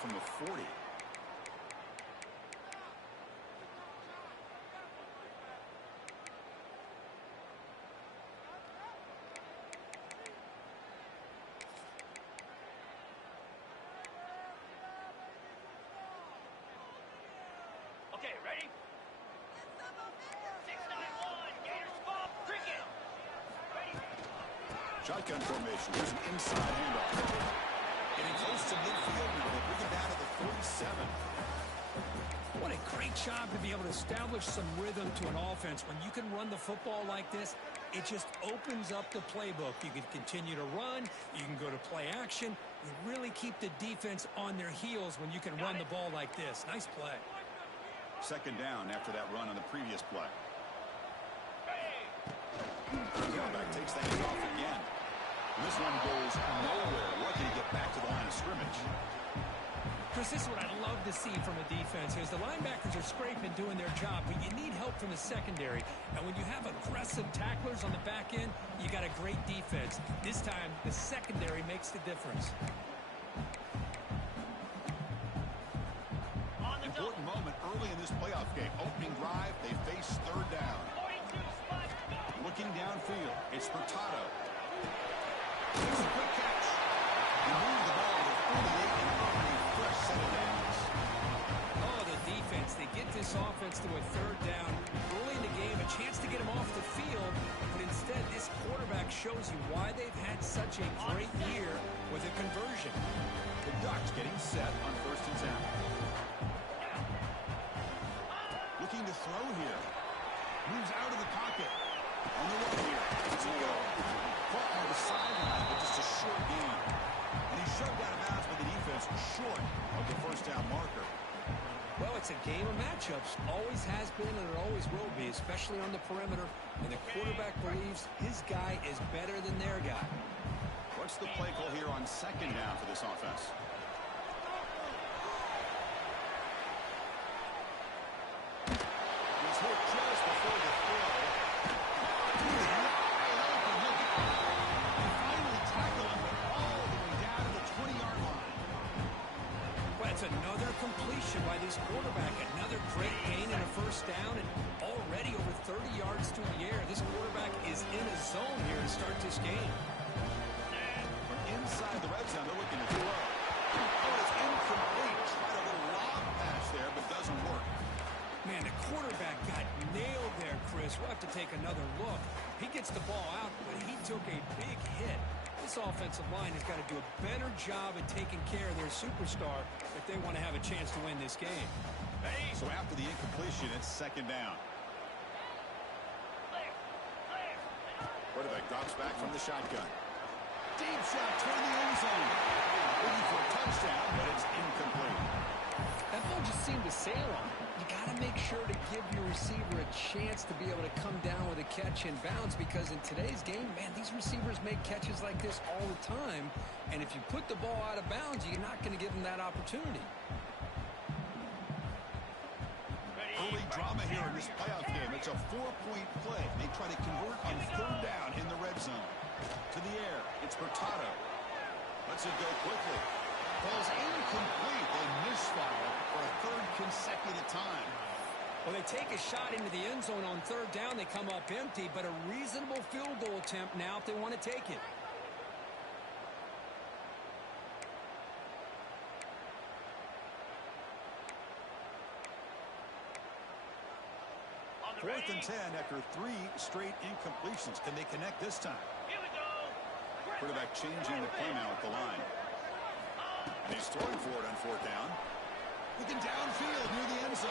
from the 40. Okay, ready? 6-9-1, Gators ball, cricket. Ready? Shotgun formation. Here's an inside handoff. Getting close to midfield now. They bring it down to the 47. What a great job to be able to establish some rhythm to an offense. When you can run the football like this, it just opens up the playbook. You can continue to run. You can go to play action. You really keep the defense on their heels when you can run the ball like this. Nice play. Second down after that run on the previous play. Tailback takes that off again. This one goes nowhere. Lucky to get back to the line of scrimmage. Chris, this is what I love to see from a defense is the linebackers are scraping, doing their job, but you need help from the secondary. And when you have aggressive tacklers on the back end, you got a great defense. This time, the secondary makes the difference. Important moment early in this playoff game. Opening drive, they face third down. Looking downfield, it's Furtado. It's a quick catch. He moved the ball to 48 and a fresh set of downs. Oh, the defense. They get this offense to a third down early in the game, a chance to get them off the field, but instead this quarterback shows you why they've had such a great year with a conversion. The Ducks getting set on 1st and 10. Looking to throw here. Moves out of the pocket. On the run here. It's a go. Caught on the sideline, but just a short gain. And he's shoved out of bounds by the defense short of the first down marker. Well, it's a game of matchups. Always has been and it always will be, especially on the perimeter. And the quarterback believes his guy is better than their guy. What's the play call here on second down for this offense? He's hit just before the throw. Another completion by this quarterback. Another great gain and a first down, and already over 30 yards through the air. This quarterback is in a zone here to start this game. From inside the red zone, they're looking to throw. Oh, it's incomplete. Tried a little lob pass there, but doesn't work. Man, the quarterback got nailed there, Chris. We'll have to take another look. He gets the ball out, but he took a big hit. This offensive line has got to do a better job at taking care of their superstar if they want to have a chance to win this game. So after the incompletion, it's second down. Quarterback drops back from the shotgun. Deep shot toward the end zone. Looking for a touchdown, but it's incomplete. That ball just seemed to sail on him. You got to make sure to give your receiver a chance to be able to come down with a catch in bounds, because in today's game, man, these receivers make catches like this all the time. And if you put the ball out of bounds, you're not going to give them that opportunity. Early drama here in this playoff game. It's a 4-point play. They try to convert on third down in the red zone. To the air, it's Furtado. Lets it go quickly. Falls incomplete. They misfire for a third consecutive time. Well, they take a shot into the end zone on third down. They come up empty, but a reasonable field goal attempt now if they want to take it. Fourth and 10 after 3 straight incompletions. Can they connect this time? Here we go. Quarterback changing the play now at the line. And he's throwing for it on fourth down. Looking downfield near the end zone.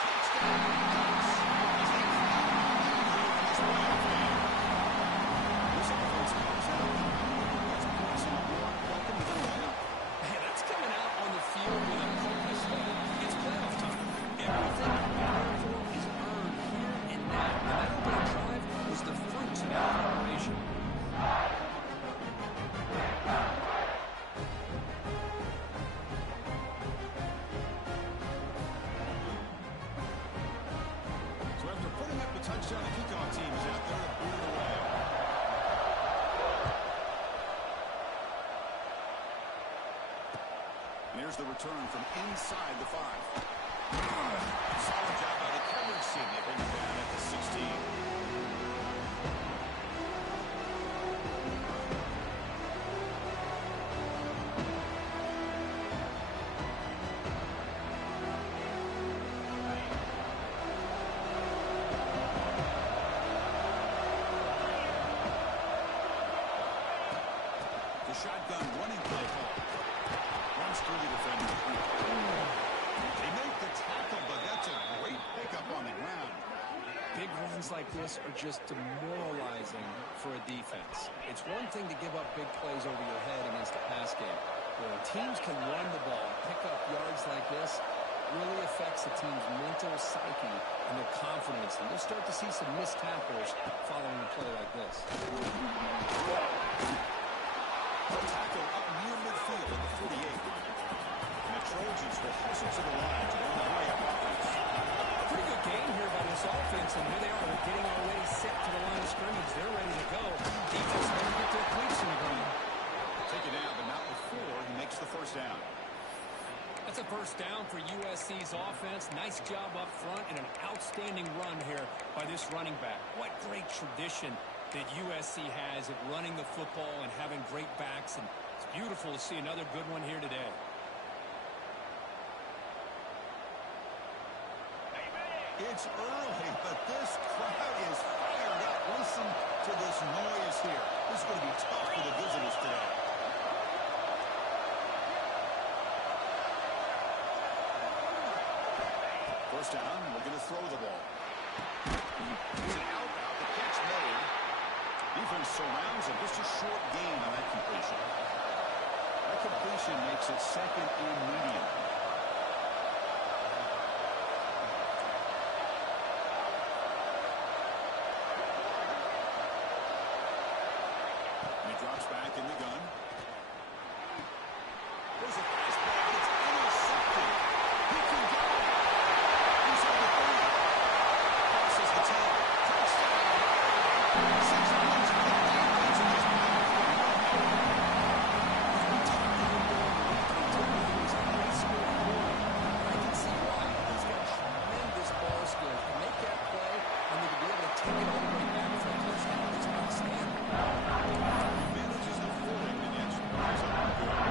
Touchdown. This offense comes out. That's points on the board. Welcome to the lineup. Hey, that's coming out on the field with a purpose, though. It's playoff time. Everything you prepare for is earned here and now. And that opening drive was the fruits of that preparation. Here's the return from inside the 5. Solid job by the coverage team. They bring it down at the 16. The shotgun running play call. Runs through the defender. They make the tackle, but that's a great pickup on the ground. Big runs like this are just demoralizing for a defense. It's one thing to give up big plays over your head against a pass game. When teams can run the ball and pick up yards like this, really affects the team's mental psyche and their confidence. And you'll start to see some missed tackles following a play like this. Tackle up near midfield at the 48. And the Trojans will hustle to the line to run the hurry-up offense. Pretty good game here by this offense, and here they are. They're getting already set to the line of scrimmage. They're ready to go. Defense going to get their cleats in the ground. Take it out, but not before he makes the first down. That's a first down for USC's offense. Nice job up front and an outstanding run here by this running back. What great tradition that USC has of running the football and having great backs, and it's beautiful to see another good one here today. It's early, but this crowd is fired up. Listen to this noise here. This is going to be tough for the visitors today. First down, we're going to throw the ball. It's an out route. The catch made. Defense surrounds him. Just a short gain on that completion. That completion makes it second and medium. And he drops back in the gun. There's a fastball, but it's intercepted. He can go. He's on the 30. Crosses the 10. Touchdown. 6 points for the defense in this power. We talked to him during the week. He told me he was a high school boy. I can see why. He's got tremendous ball skills to make that play and then to be able to take it all the way back for a touchdown. It's outstanding. Manages the holding, and the extra points are good.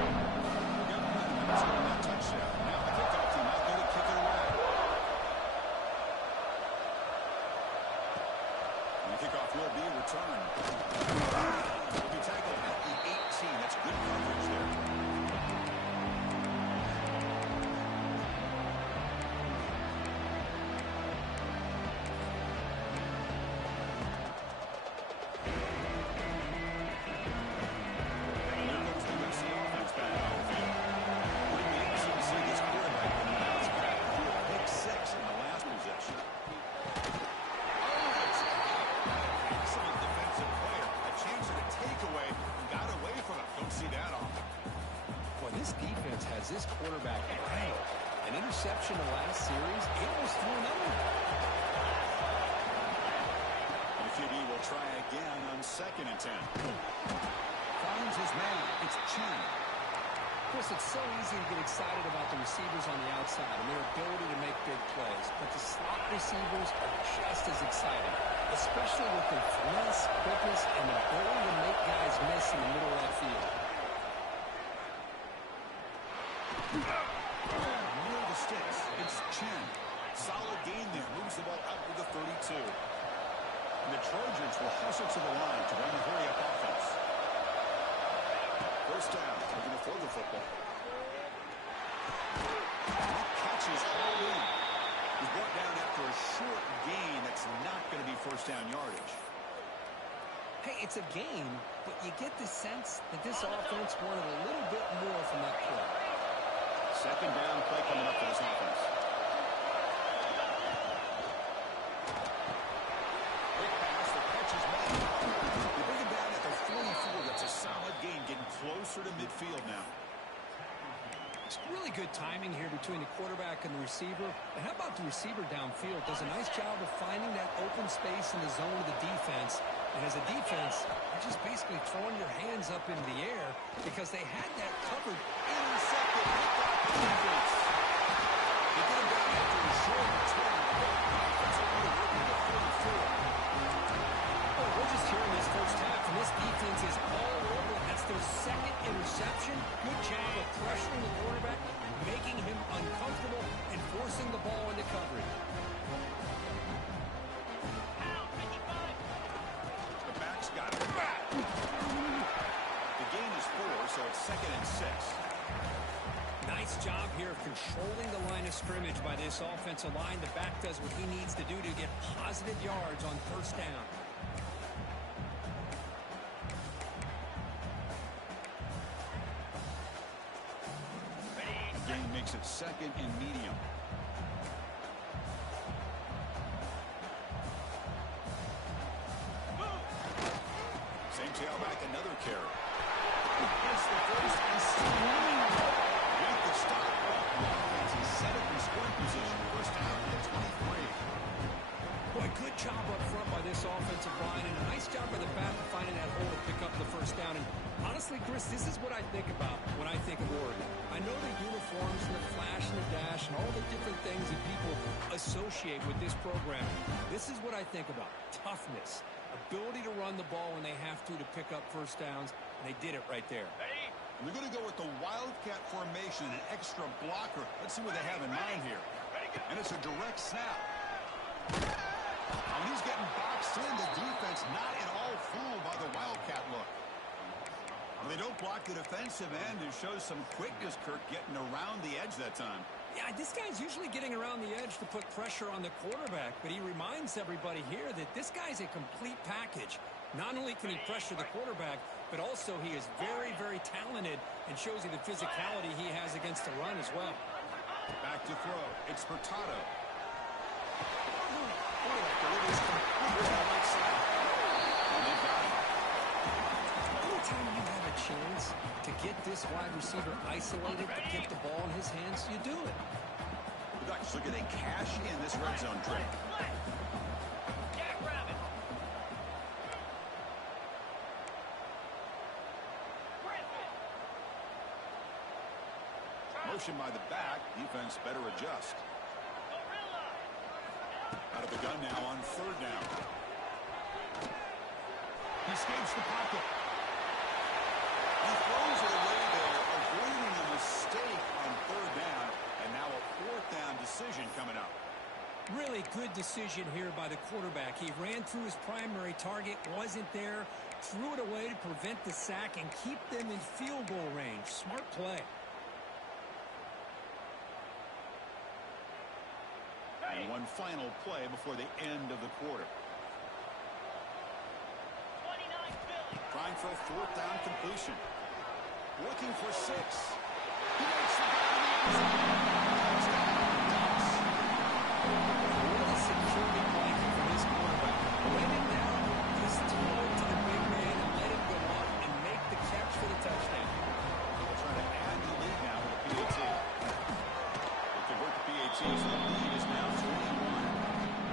We got momentum and scoring that touchdown. Now the kickoff team out there to kick it away. And the kickoff will be returned. Will be tackled at the 18. That's good coverage there. There goes the USC offense back on the field. Pretty be interesting to see this quarterback when he bounce back to a pick 6 in the last possession. Oh, it's out. Excellent defensive player. A chance at a takeaway and got away from it. Don't see that often. Boy, this defense has this quarterback ranked. An interception the last series, it was through another. And the QB will try again on 2nd and 10. Finds his man. It's Chen. Chris, it's so easy to get excited about the receivers on the outside and their ability to make big plays, but the slot receivers are just as exciting, especially with their finesse, quickness, and the ability to make guys miss in the middle of that field. Near the sticks. It's Chen. Solid gain there. Moves the ball up to the 32. And the Trojans will hustle to the line to run the hurry-up offense. First down. They're going to throw the football. That catch is hauled in. He's brought down after a short gain. That's not going to be first down yardage. Hey, it's a game, but you get the sense that this offense wanted a little bit more from that play. Second down play coming up for this offense. Quick pass. The catch is made. They bring him down at the 44. That's a solid gain, getting closer to midfield now. It's really good timing here between the quarterback and the receiver. And how about the receiver downfield? Does a nice job of finding that open space in the zone of the defense. And as a defense, you're just basically throwing your hands up into the air because they had that covered. Intercepted. Defense. They get him down after a short 12. Offensive line working to 44. Oh, we're just here in this first half, and this defense is all over. That's their second interception. Good job of pressuring the quarterback, making him uncomfortable, and forcing the ball into coverage. The back's got it. The gain is 4, so it's 2nd and 6. Nice job here of controlling the line of scrimmage by this offensive line. The back does what he needs to do to get positive yards on first down. Gain makes it 2nd and medium. Same tailback, another carry. Gets the first and still running. With the stop. He's set up in scoring position. First down at 23. Boy, good job up front by this offensive line, and a nice job by the back of finding that hole to pick up the first down. And honestly, Chris, this is what I think about when I think of Oregon. I know the uniforms and the flash and the dash and all the different things that people associate with this program. This is what I think about. Toughness, ability to run the ball when they have to pick up first downs, and they did it right there. And they're going to go with the Wildcat formation, an extra blocker. Let's see what they have in mind here. And it's a direct snap. When he's getting boxed in, the defense not at all fooled by the Wildcat look. They don't block the defensive end and show some quickness, Kirk, getting around the edge that time. Yeah, this guy's usually getting around the edge to put pressure on the quarterback, but he reminds everybody here that this guy's a complete package. Not only can he pressure the quarterback, but also he is very, very talented and shows you the physicality he has against the run as well. Back to throw. It's Furtado. Anytime you have a chance to get this wide receiver isolated, to get the ball in his hands, you do it. The Ducks looking to cash in this red zone trip. Motion by the back. Defense better adjust. Out of the gun now on 3rd down. He escapes the pocket. He throws it away there, avoiding a mistake on 3rd down. And now a 4th down decision coming up. Really good decision here by the quarterback. He ran through his primary target, wasn't there, threw it away to prevent the sack and keep them in field goal range. Smart play. And one final play before the end of the quarter. Trying for a 4th down completion. Looking for 6. He makes the Really security blanket for this quarterback. Let him down, just throw it to the big man and let him go up and make the catch for the touchdown. They'll try to add the lead now with the PAT. They convert the PAT, so the lead is now 21.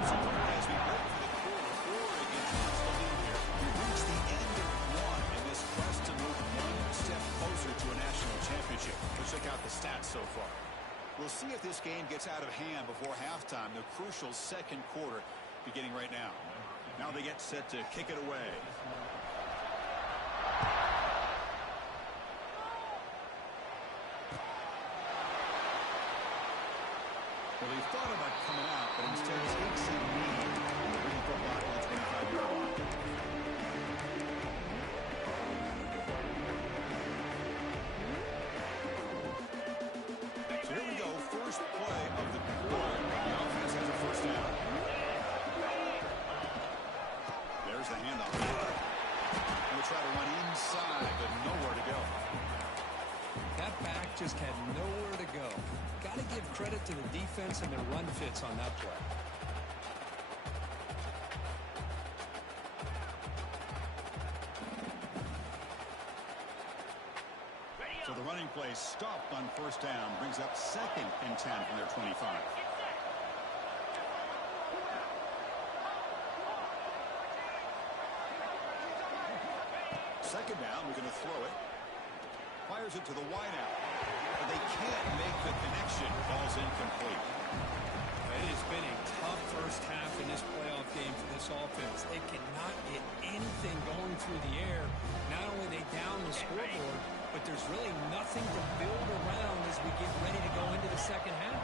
So as we break for the quarter, Oregon has the lead here. We've reached the end of 1 in this quest to move 1 step closer to a national championship. Let's check out the stats so far. We'll see if this game gets out of hand before halftime. The crucial 2nd quarter beginning right now. Now they get set to kick it away. Well, they thought about coming out, but instead takes a knee. Bring the football to the 25-yard line. So here we go, first play of the quarter. The offense has a first down. There's the handoff. We'll try to run inside, but nowhere to go. That back just had nowhere to go. Got to give credit to the defense and their run fits on that play. So the running play stopped on first down, brings up 2nd and 10 from their 25. Second down, we're going to throw it. Fires it to the wideout. But they can't make the connection. Ball's incomplete. It has been a tough first half in this playoff game for this offense. They cannot get anything going through the air. Not only are they down the scoreboard, but there's really nothing to build around as we get ready to go into the second half.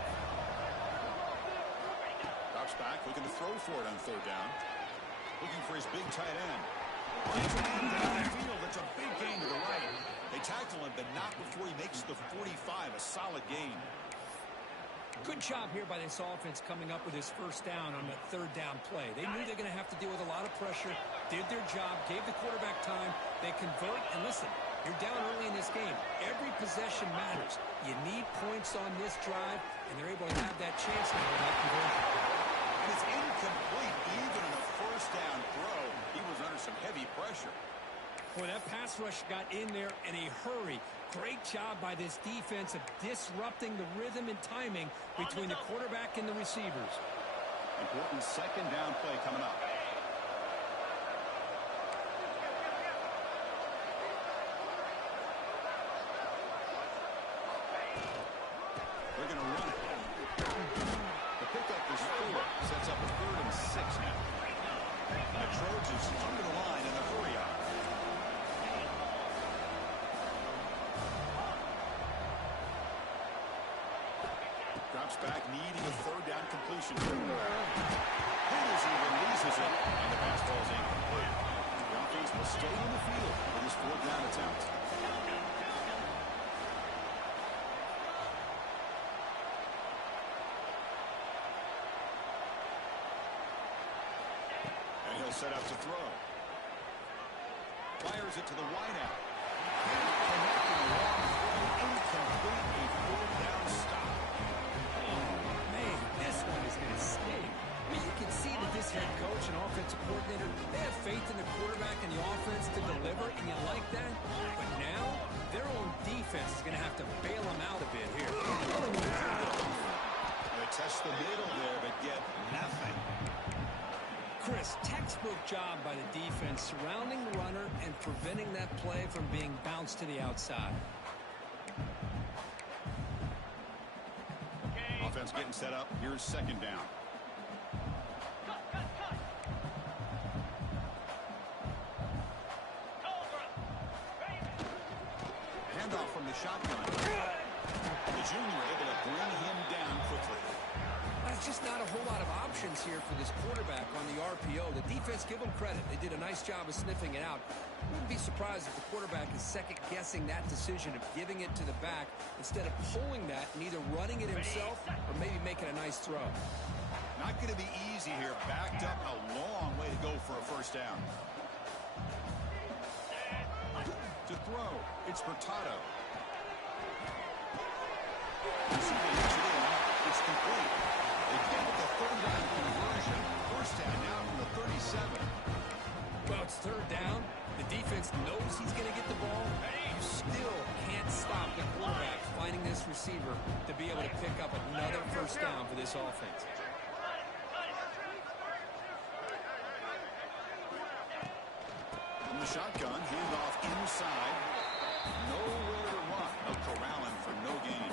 Drops back, looking to throw for it on third down. Looking for his big tight end. Runs a man down the field. It's a big gain to the right. They tackle him, but not before he makes the 45. A solid gain. Good job here by this offense coming up with his first down on that third down play. They knew they're going to have to deal with a lot of pressure, did their job, gave the quarterback time. They convert, and listen, you're down early in this game. Every possession matters. You need points on this drive, and they're able to have that chance now without conversion. And it's incomplete even in a first down throw. He was under some heavy pressure. Boy, that pass rush got in there in a hurry. Great job by this defense of disrupting the rhythm and timing between the quarterback and the receivers. Important second down play coming up. They're going to run it. The pickup is 4. Sets up a 3rd and 6 now. And the Trojans under the line in the hurry up. Drops back, needing a third down completion. Here's he releases it, and the pass ball is incomplete. The offense will stay on the field for this fourth down attempt. And he'll set up to throw. Fires it to the wideout. Connecting long throw, incomplete, a fourth down stop. Man, this one is going to sting. I mean, you can see that this head coach and offensive coordinator, they have faith in the quarterback and the offense to deliver, and you like that. But now, their own defense is going to have to bail them out a bit here. They test the middle there, but get nothing. Chris, textbook job by the defense surrounding the runner and preventing that play from being bounced to the outside. Offense getting set up. Here's second down. Handoff from the shotgun. The junior able to bring him down quickly. There's just not a whole lot of options here for this quarterback on the RPO. The defense, give them credit. They did a nice job of sniffing it out. Wouldn't be surprised if the quarterback is second-guessing that decision of giving it to the back instead of pulling that and either running it himself or maybe making a nice throw. Not going to be easy here. Backed up a long way to go for a first down. To throw, it's Hurtado. It's complete. They get the third down conversion. First down now from the 37. Well, it's third down. The defense knows he's going to get the ball. You still can't stop the quarterback finding this receiver to be able to pick up another first down for this offense. From the shotgun, handoff inside. Nowhere to run. No corralling for no gain.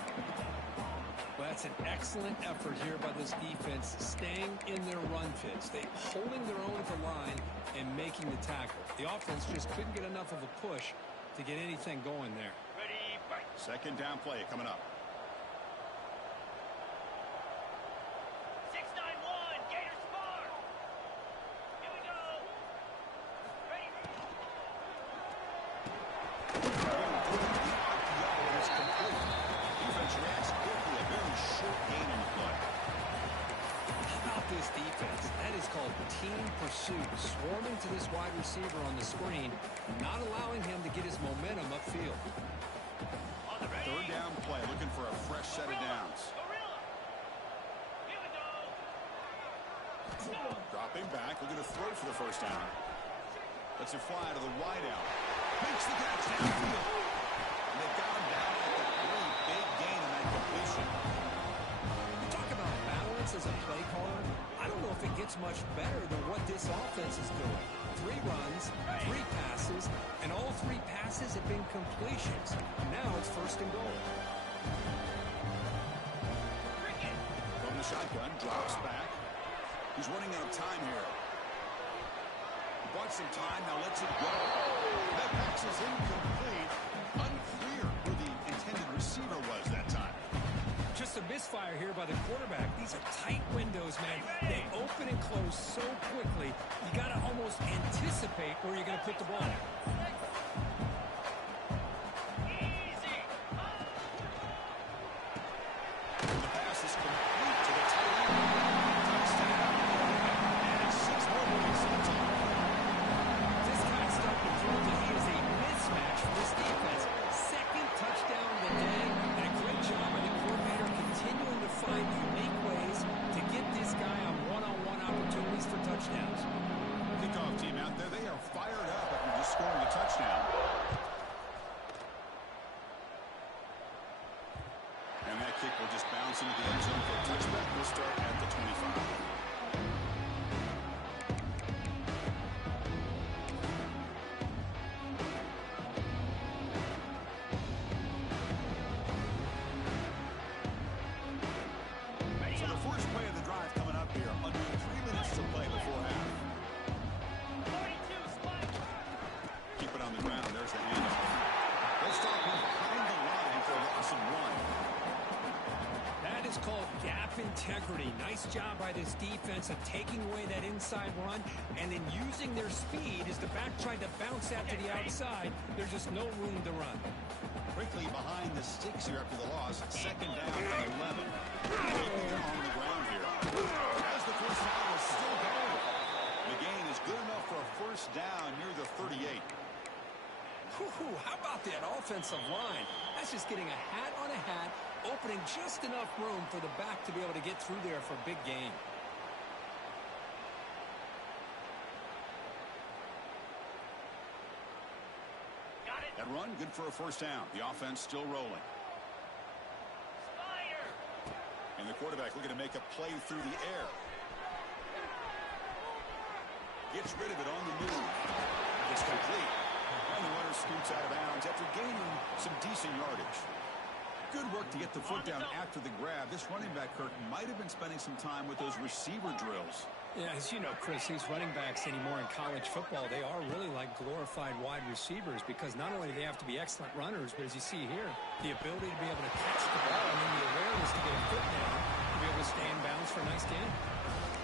Well, that's an excellent effort here by this defense, staying in their run fits. They holding their own at the line and making the tackle. The offense just couldn't get enough of a push to get anything going there. Ready, fight. Second down play coming up. 6-9-1, Gators Farm. Here we go. Ready. RPO is complete. Defense reacts quickly. A very short gain on the play. How about this defense? That is called team pursuit. Swarming to this wide receiver on the screen, not allowing him to get his momentum upfield. On the ready. Third down play, looking for a fresh set of downs. Gorilla. Here we go. Dropping back, looking to throw for the first down. Lets it fly to the wideout. Makes the catch downfield. And they've got him down at the really big gain in that completion. You talk about balance as a play caller. I I don't know if it gets much better than what this offense is doing. 3 runs, 3 passes, and all 3 passes have been completions. Now it's 1st and goal. From the shotgun, drops back. He's running out of time here. He bought some time, now lets it go. That pass is incomplete. Unclear who the intended receiver was that time. Just a misfire here by the quarterback. These are tight windows, man. They open and close so quickly, you got to almost anticipate where you're going to put the ball. Easy. The pass is complete to the tight end. Touchdown. And 6 more points on top. This guy's starting to prove that he is a mismatch for this defense. 2nd touchdown of the day, and a great job by the coordinator continuing to find unique ways to get this guy on one-on-one opportunities for touchdowns. Kickoff team out there, they are fired up after just scoring a touchdown. And that kick will just bounce into the end zone for a touchback. We'll start at the 25. So the first play of the drive coming up here. Under 3 minutes to play before half. 42 spike. Keep it on the ground. There's the handoff. They'll start one behind the line for a loss of 1. That is called gap integrity. Nice job by this defense of taking away that inside run and then using their speed as the back tried to bounce that to the outside. There's just no room to run. Quickly behind the sticks here after the loss. 2nd down and 11. Keeping them on the ground here. As the first down is still going. The gain is good enough for a 1st down near the 38. Whew, how about that offensive line? That's just getting a hat on a hat, opening just enough room for the back to be able to get through there for a big gain. Got it. That run, good for a 1st down. The offense still rolling. Fire. And the quarterback looking to make a play through the air. Gets rid of it on the move. It's complete. And the runner scoots out of bounds after gaining some decent yardage. Good work to get the foot down after the grab. This running back, Kirk, might have been spending some time with those receiver drills. Yeah, as you know, Chris, these running backs anymore in college football, they are really like glorified wide receivers because not only do they have to be excellent runners, but as you see here, the ability to be able to catch the ball and then the awareness to get a foot down to be able to stay in bounds for a nice gain.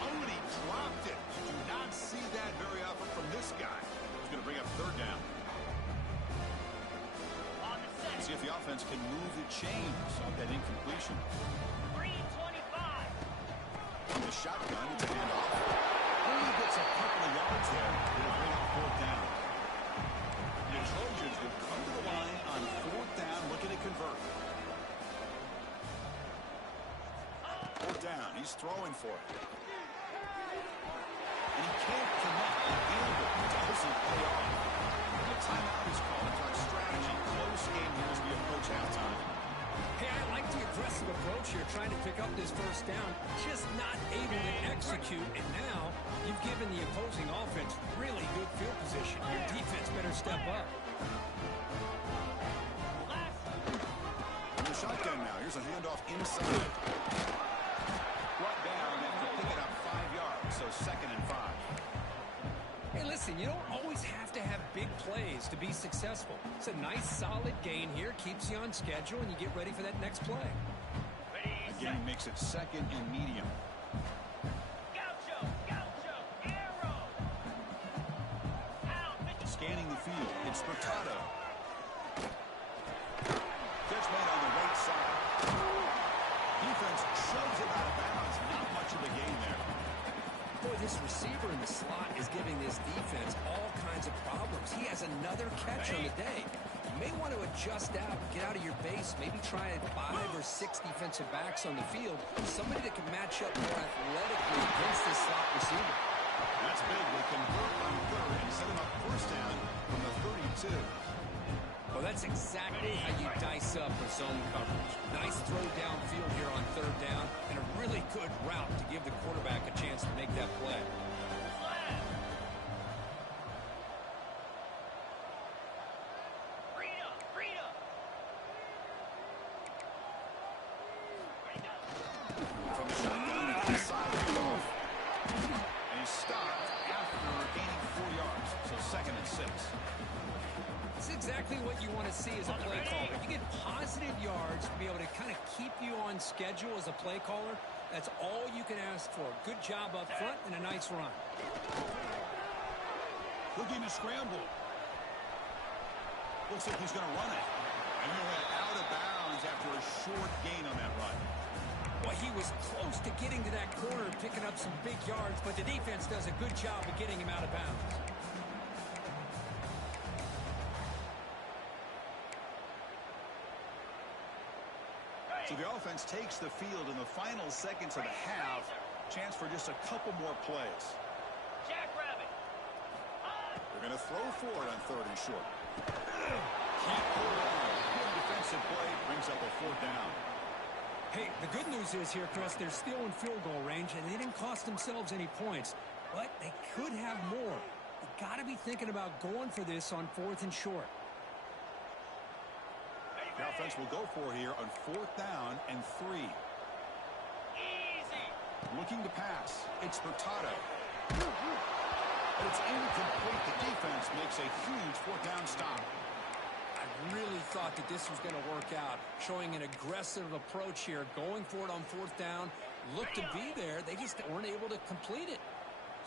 Oh, and he dropped it. You do not see that very often from this guy. He's going to bring up 3rd down. On the set. See if the offense can move the chains on that incompletion. 325. From the shotgun, it's a handoff. Only gets a couple of yards there. It'll bring up 4th down. The Trojans will come to the line on 4th down, looking to convert. 4th down, he's throwing for it. And he can't connect the gamble. It doesn't pay off. The timeout is called to talk strategy. Close game here as we approach halftime. Hey, I like the aggressive approach here, trying to pick up this 1st down, just not able to execute, and now you've given the opposing offense really good field position. Your defense better step up. From the shotgun now, here's a handoff inside. Brought down after picking up 5 yards, so 2nd and 5. Hey, listen, you don't always have to have big plays to be successful. It's a nice, solid gain here, keeps you on schedule, and you get ready for that next play. Ready, Again, set. makes it 2nd and medium. Gaucho. Arrow. Out. Scanning the field, it's Furtado. Catch made on the right side. Defense shoves it out of bounds. Not much of a gain there. Boy, this receiver in the slot is giving this defense all kinds of problems. He has another catch on the day. You may want to adjust out, get out of your base, maybe try 5 or 6 defensive backs on the field. Somebody that can match up more athletically against this slot receiver. That's big. They convert on 3rd and set him up 1st down from the 32. Well, that's exactly how you dice up a zone coverage. Nice throw downfield here on 3rd down, and a really good route to give the quarterback a chance to exactly what you want to see as a play caller. You get positive yards to be able to kind of keep you on schedule as a play caller. That's all you can ask for. Good job up front and a nice run. Looking to scramble. Looks like he's going to run it. And he'll head out of bounds after a short gain on that run. Well, he was close to getting to that corner and picking up some big yards, but the defense does a good job of getting him out of bounds. So the offense takes the field in the final seconds of the half. Chance for just a couple more plays. Jackrabbit. They're going to throw for it on 3rd and short. Can't pull it on. Good defensive play brings up a 4th down. Hey, the good news is here, Chris, they're still in field goal range, and they didn't cost themselves any points. But they could have more. You got to be thinking about going for this on 4th and short. The offense will go for here on 4th down and 3. Easy. Looking to pass. It's Hurtado. But it's incomplete. The defense makes a huge 4th down stop. I really thought that this was going to work out, showing an aggressive approach here, going for it on 4th down. Looked to be there. They just weren't able to complete it.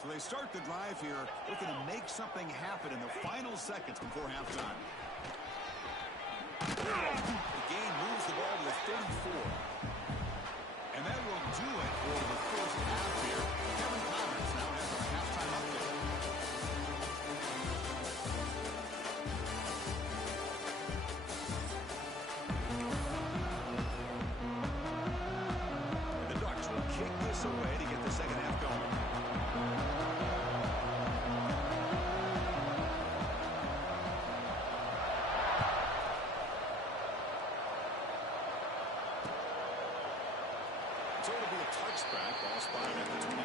So they start the drive here, looking to make something happen in the final seconds before halftime. The game moves the ball to the 34. And that will do it for the first half here. Kevin Connors now has our halftime update. The Ducks will kick this away to get the second half going. So it'll be a touchback, ball spotted at the 25.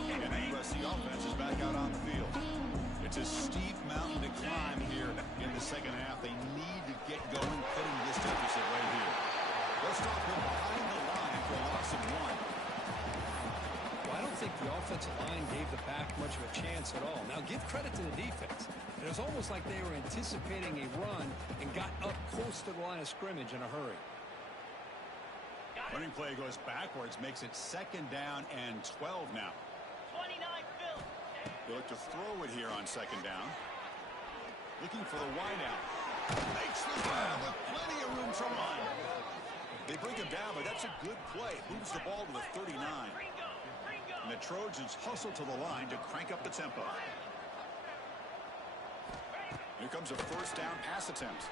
And the USC offense is back out on the field. It's a steep mountain to climb here in the second half. They need to get going, cutting this deficit right here. They'll stop him behind the line for a loss of 1. Well, I don't think the offensive line gave the back much of a chance at all. Now, give credit to the defense. It was almost like they were anticipating a run and got up close to the line of scrimmage in a hurry. Running play goes backwards, makes it 2nd down and 12 now. 29 Phil. They look to throw it here on 2nd down. Looking for the wideout. Makes the grab with plenty of room to run. They bring him down, but that's a good play. Moves the ball to the 39. And the Trojans hustle to the line to crank up the tempo. Here comes a 1st down pass attempt.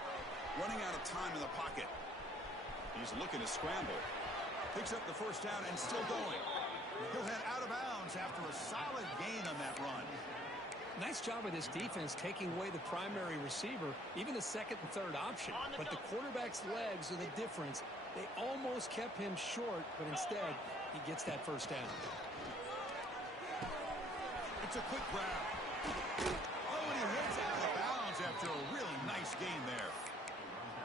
Running out of time in the pocket. He's looking to scramble. Picks up the 1st down and still going. He'll head out of bounds after a solid gain on that run. Nice job of this defense taking away the primary receiver, even the 2nd and 3rd option. But the quarterback's legs are the difference. They almost kept him short, but instead, he gets that 1st down. It's a quick grab. Oh, and he heads out of bounds after a really nice gain there.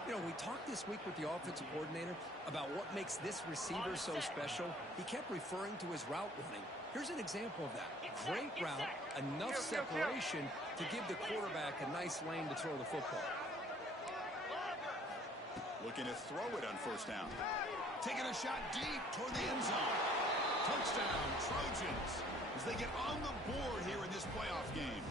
You know, we talked this week with the offensive coordinator about what makes this receiver so special. He kept referring to his route running. Here's an example of that. Great route, enough separation to give the quarterback a nice lane to throw the football. Looking to throw it on 1st down. Taking a shot deep toward the end zone. Touchdown, Trojans, as they get on the board here in this playoff game.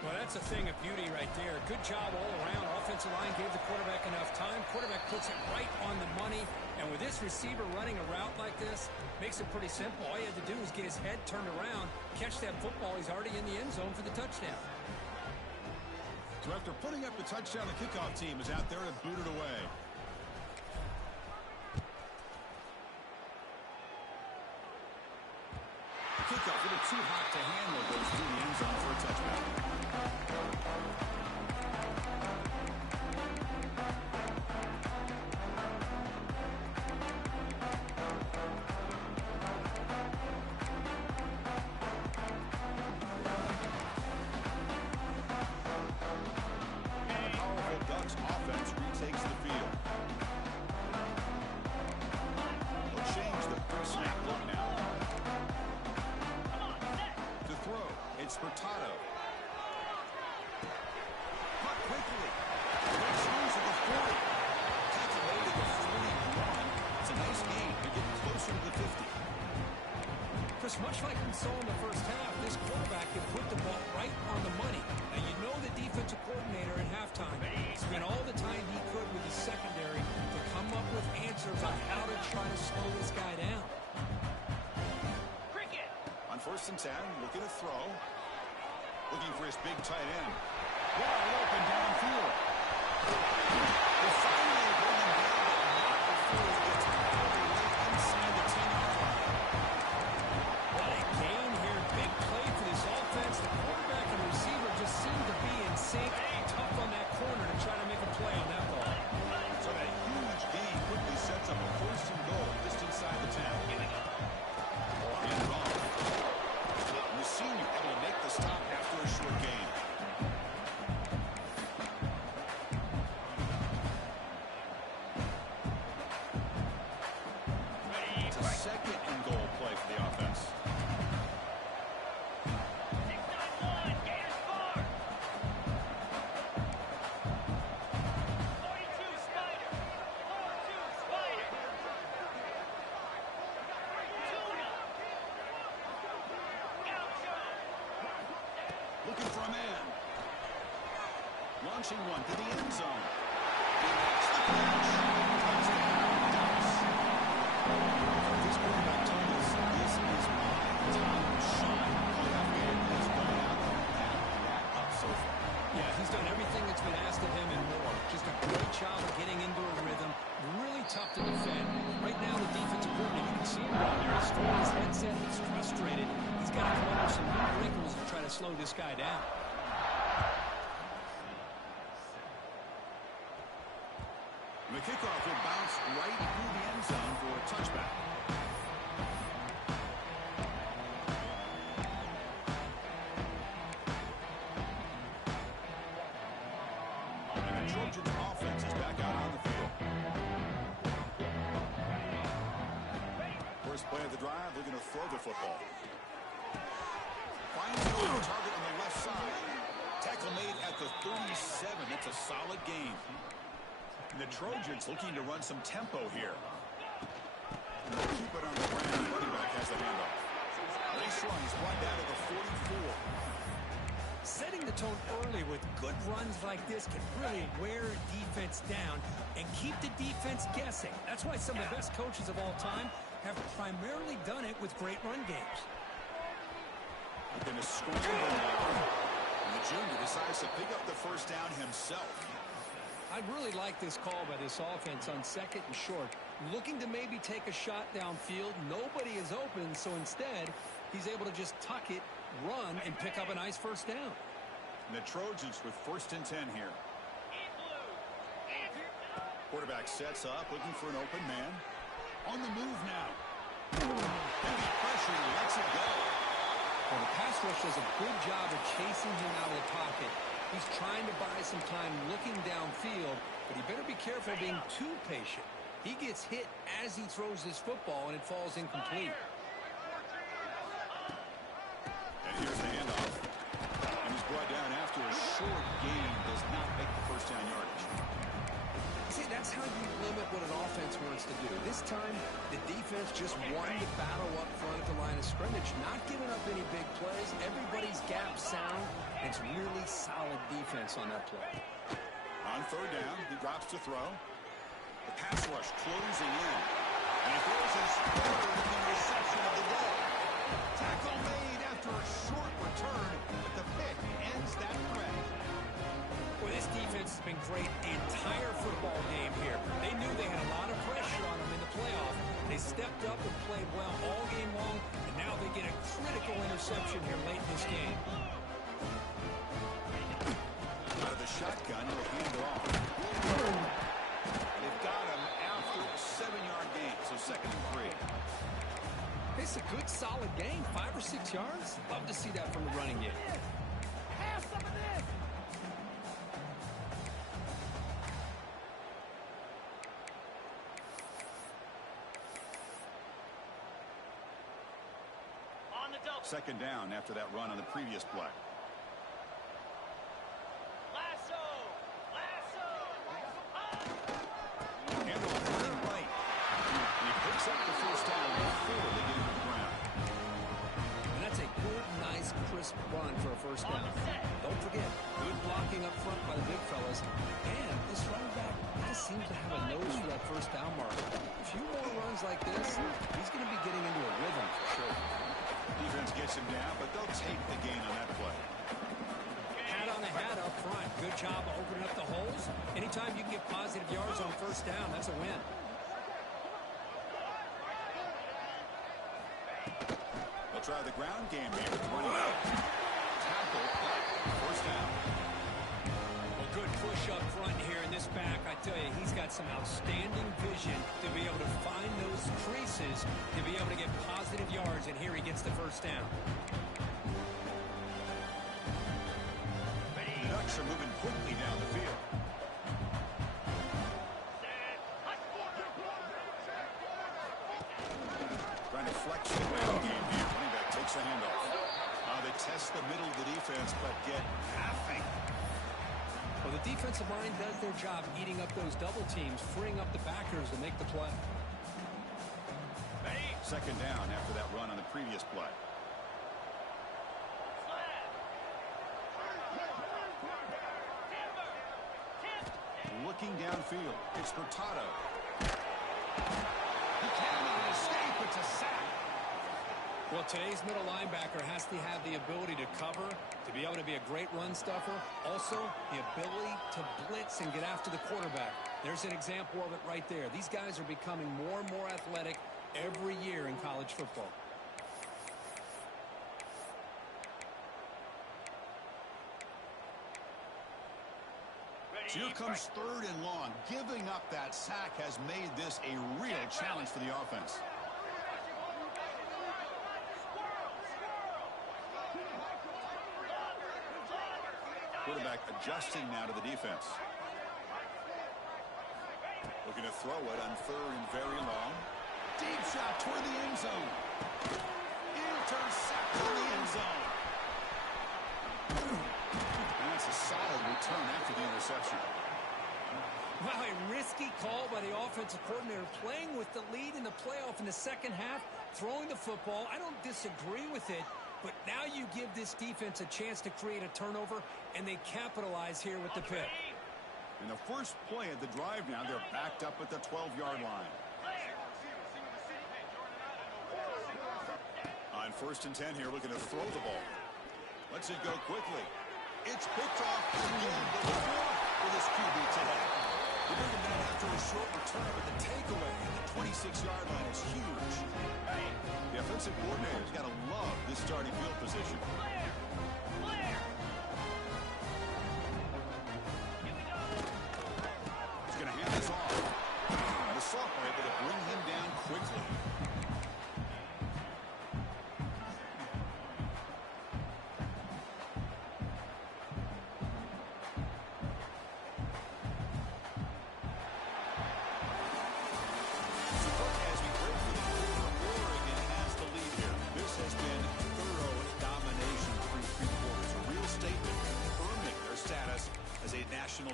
Well, that's a thing of beauty right there. Good job all around. Offensive line gave the quarterback enough time. Quarterback puts it right on the money. And with this receiver running a route like this, makes it pretty simple. All you had to do was get his head turned around, catch that football. He's already in the end zone for the touchdown. So after putting up the touchdown, the kickoff team is out there to boot it away. The kickoff, a little too hot to handle, goes through the end zone for a touchback. And the powerful Ducks offense retakes the field. It's Hurtado. Caught quickly. Makes moves at the 40. Tackle made at the 41. It's a nice gain. They're getting closer to the 50. Chris, much like we saw in the first half, this quarterback can put the ball right on the money. Now, you know the defensive coordinator at halftime spent all the time he could with his secondary to come up with answers on how to try to slow this guy down. Cricket. On 1st and 10, looking to throw. Looking for his big tight end. Wide open downfield. They finally bring him down, but not before he gets all the way inside the 10-yard line. What a gain here. Big play for this offense. The quarterback and receiver just seem to be in sync. Tough on that corner to try to make a play on that ball. So that huge gain quickly sets up a 1st and goal just inside the 10. Hand it off. And the senior able to make the stop after a short gain. It's a 2nd and goal play for the offense. 6-9-1. Gators far. 42 Spider. 4-2 Spider. Tuna. Gaucho. Looking for a man. Launching one to the end zone. He makes the catch. Touchdown, Dallas. For this quarterback, Thomas, this is my time to shine. Playoff game has gone out and backed that up so far. Yeah, he's done everything that's been asked of him and more. Just a great job of getting into a rhythm. Really tough to defend. Right now, the defensive coordinator, you can see him down there. He's throwing his headset. He's frustrated. He's got to come up with some new wrinkles to try to slow this guy down. The kickoff will bounce right through the end zone for a touchback. And the Trojans offense is back out on the field. First play of the drive, they're going to throw the football. Finds the target on the left side. Tackle made at the 37. That's a solid gain. And the Trojans looking to run some tempo here. And they'll keep it on the ground. Running back has the handoff. Nice run. He's brought down to the 44. Setting the tone early with good runs like this can really wear a defense down and keep the defense guessing. That's why some of the best coaches of all time have primarily done it with great run games. Looking to scramble now. And the junior decides to pick up the first down himself. I really like this call by this offense on 2nd and short. Looking to maybe take a shot downfield. Nobody is open, so instead, he's able to just tuck it, run, and pick up a nice first down. And the Trojans with 1st and 10 here. Quarterback sets up, looking for an open man. On the move now. Heavy pressure, he lets it go. Well, the pass rush does a good job of chasing him out of the pocket. He's trying to buy some time looking downfield, but he better be careful being too patient. He gets hit as he throws this football, and it falls incomplete. And here's the handoff. And he's brought down after a short gain. Does not make the first down yardage. See, that's how you limit what an offense wants to do. This time, the defense just won the battle up front at the line of scrimmage, not giving up any big plays. Everybody's gap sound. It's really solid defense on that play. On 3rd down, he drops to throw. The pass rush closing in. And he throws his 3rd interception of the day. Tackle made after a short return, but the pick ends that threat. Well, this defense has been great the entire football game here. They knew they had a lot of pressure on them in the playoff. They stepped up and played well all game long, and now they get a critical interception here late in this game. Out of the shotgun, he'll hand it off. They've got him after a 7-yard gain, so 2nd and 3. It's a good, solid game, 5 or 6 yards. Love to see that from the running game. Have some of this. On the double. Second down after that run on the previous play. Lasso. Lasso. Handoff running right. And he picks up the first down before they get into the ground. And that's a good, nice, crisp run for a first down. Don't forget, good blocking up front by the big fellas. And this running back just seems to have a nose for that first down marker. A few more runs like this, he's going to be getting into a rhythm for sure. Defense gets him down, but they'll take the gain on that play. Hat on the hat up front. Good job of opening up the holes. Anytime you can get positive yards on first down, that's a win. They'll try the ground game here. Running out. Tackle. First down. Well, good push up front here in this back. I tell you, he's got some outstanding vision to be able to find those creases, to be able to get positive yards, and here he gets the first down. The Ducks are moving quickly down the field. Trying to flex the ground game here. Running back takes a handoff. They test the middle of the defense, but get nothing. Well, the defensive line does their job eating up those double teams, freeing up the backers to make the play. Second down after that run on the previous play. Looking downfield. It's Hurtado. He cannot escape. It's a sack. Well, today's middle linebacker has to have the ability to cover, to be able to be a great run stuffer. Also, the ability to blitz and get after the quarterback. There's an example of it right there. These guys are becoming more and more athletic every year in college football. Here comes third and long. Giving up that sack has made this a real challenge for the offense. Quarterback adjusting now to the defense. Looking to throw it on third and very long. Deep shot toward the end zone. Intercept in the end zone. And that's a solid return after the interception. Wow, a risky call by the offensive coordinator, playing with the lead in the playoff in the second half, throwing the football. I don't disagree with it, but now you give this defense a chance to create a turnover, and they capitalize here with the pick. In the first play of the drive now, they're backed up at the 12-yard line. On first and 10 here, looking to throw the ball. Lets it go quickly. It's picked off again, but with his QB today. They bring him down after a short return, but the takeaway at the 26-yard line is huge. The offensive coordinator's got to love this starting field position. He's going to hand this off. The sophomore able to bring him down quickly.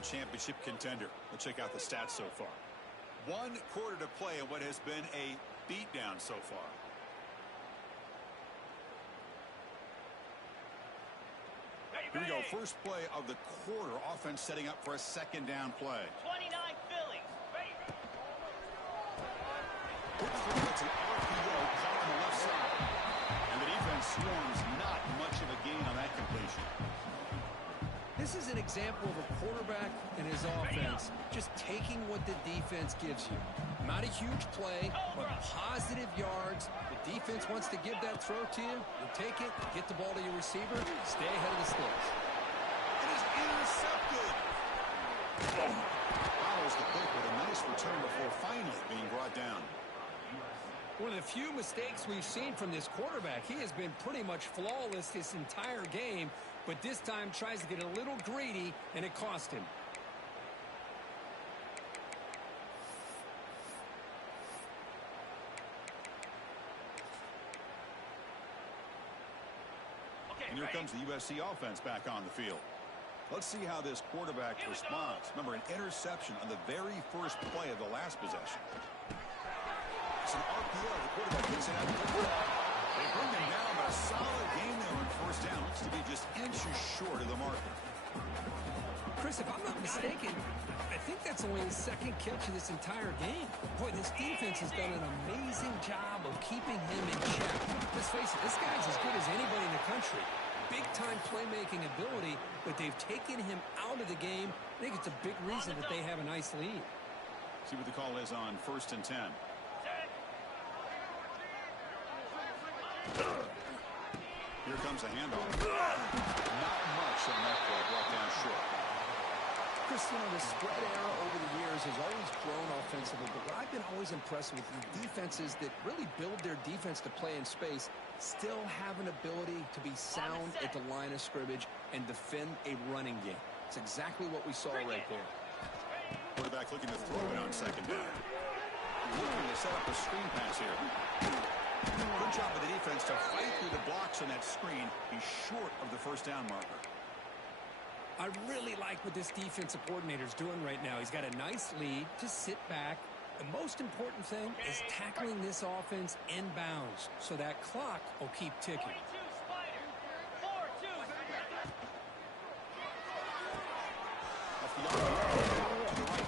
Championship contender. Let's check out the stats so far. 1 quarter to play in what has been a beatdown so far. Here we go. First play of the quarter. Offense setting up for a second down play. 29 Phillies. It's an RPO call on the left side. And the defense swarms. Not much of a gain on that completion. This is an example of a quarterback and his offense just taking what the defense gives you. Not a huge play, but positive yards. The defense wants to give that throw to you. You take it, get the ball to your receiver, stay ahead of the sticks. It is intercepted. Follows the pick with a nice return before finally being brought down. One of the few mistakes we've seen from this quarterback. He has been pretty much flawless this entire game, but this time tries to get a little greedy, and it cost him. Here comes the USC offense back on the field. Let's see how this quarterback responds. Remember, an interception on the very first play of the last possession. It's an RPO. The quarterback gets it out. They bring him down, but a solid game there on first down. Looks to be just inches short of the marker. Chris, if I'm not mistaken, I think that's only his second catch of this entire game. Boy, this defense has done an amazing job of keeping him in check. Let's face it, this guy's as good as anybody in the country. Big-time playmaking ability, but they've taken him out of the game. I think it's a big reason that they have a nice lead. See what the call is on 1st and 10. Here comes a handoff. Not much on that play, brought down short. Chris, the spread era over the years has always grown offensively, but what I've been always impressed with is defenses that really build their defense to play in space still have an ability to be sound at the line of scrimmage and defend a running game. It's exactly what we saw right there. Quarterback looking to throw it on second down. Looking to set up a screen pass here. Good job of the defense to fight through the blocks on that screen. He's short of the first down marker. I really like what this defensive coordinator is doing right now. He's got a nice lead. Just sit back. The most important thing is tackling this offense inbounds so that clock will keep ticking. Off the RPO to the right.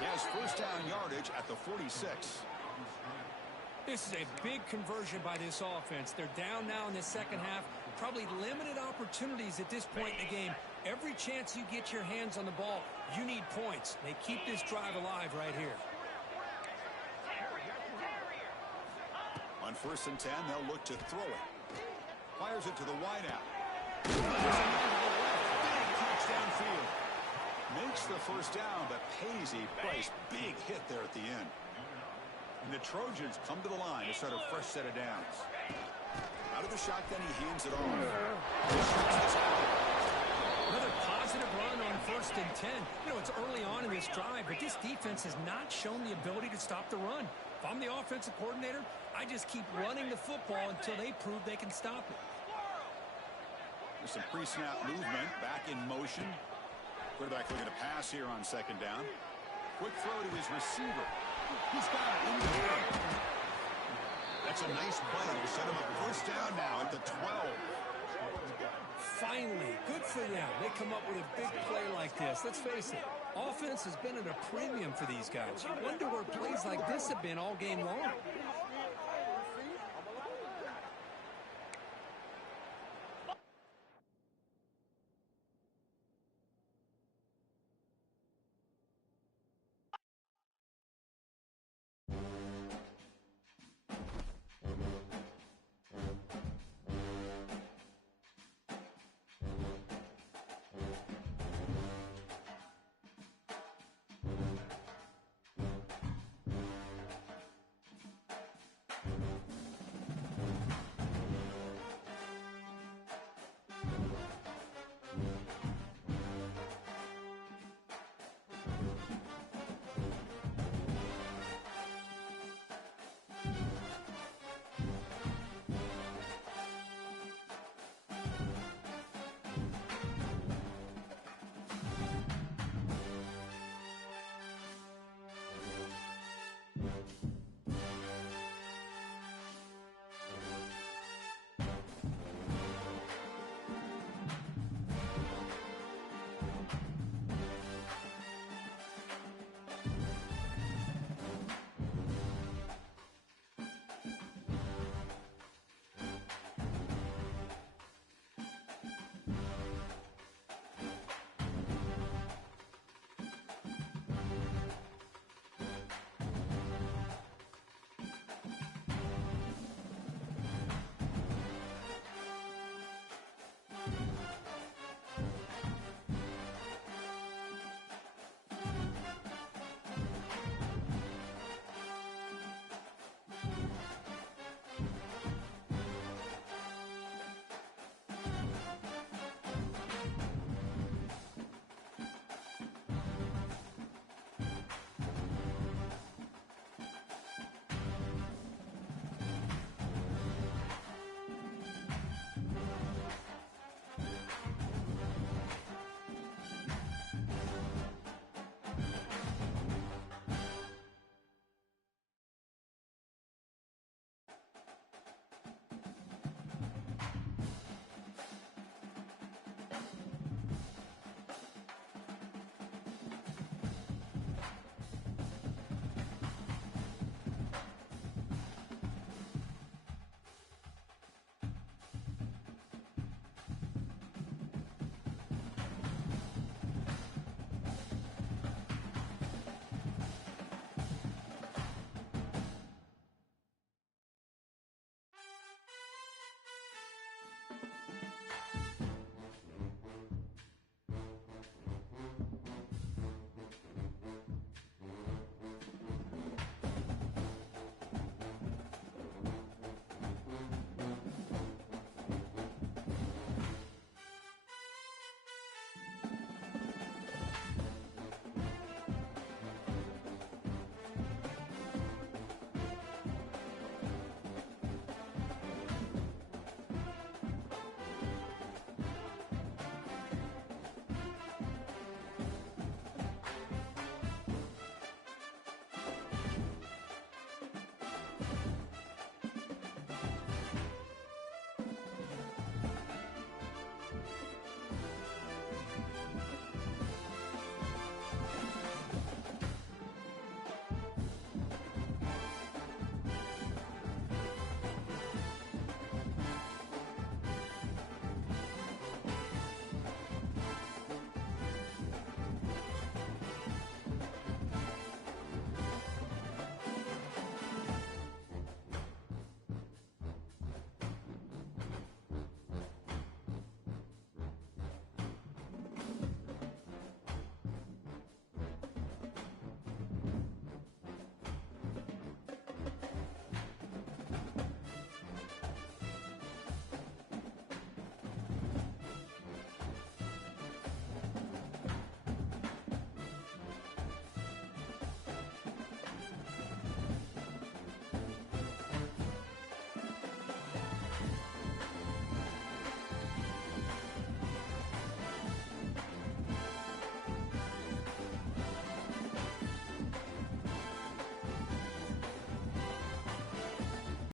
He has first down yardage at the 46. This is a big conversion by this offense. They're down now in the second half. Probably limited opportunities at this point in the game. Every chance you get your hands on the ball, you need points. They keep this drive alive right here. On 1st and 10, they'll look to throw it. Fires it to the wideout. Big catch downfield. Makes the first down, but pays a price. Big hit there at the end. And the Trojans come to the line to start a fresh set of downs. Out of the shotgun, he hands it off. Another positive run on 1st and 10. It's early on in this drive, but this defense has not shown the ability to stop the run. If I'm the offensive coordinator, I just keep running the football until they prove they can stop it. There's some pre-snap movement, back in motion. Quarterback looking to pass here on second down. Quick throw to his receiver. He's got it in the air. That's a nice play to set him up first down now at the 12. Finally, good for them. They come up with a big play like this. Let's face it, offense has been at a premium for these guys. You wonder where plays like this have been all game long.